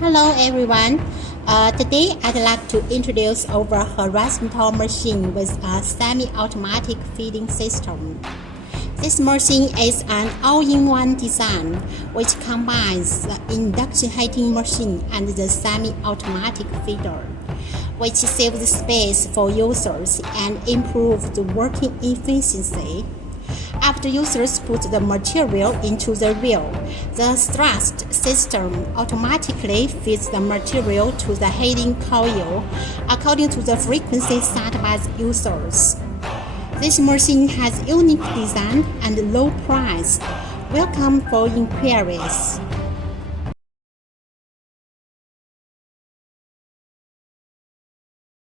Hello everyone. Today I'd like to introduce our horizontal machine with a semi-automatic feeding system. This machine is an all-in-one design which combines the induction heating machine and the semi-automatic feeder, which saves space for users and improves the working efficiency. After users put the material into the reel, the thrust system automatically feeds the material to the heating coil according to the frequency set by the users. This machine has unique design and low price. Welcome for inquiries.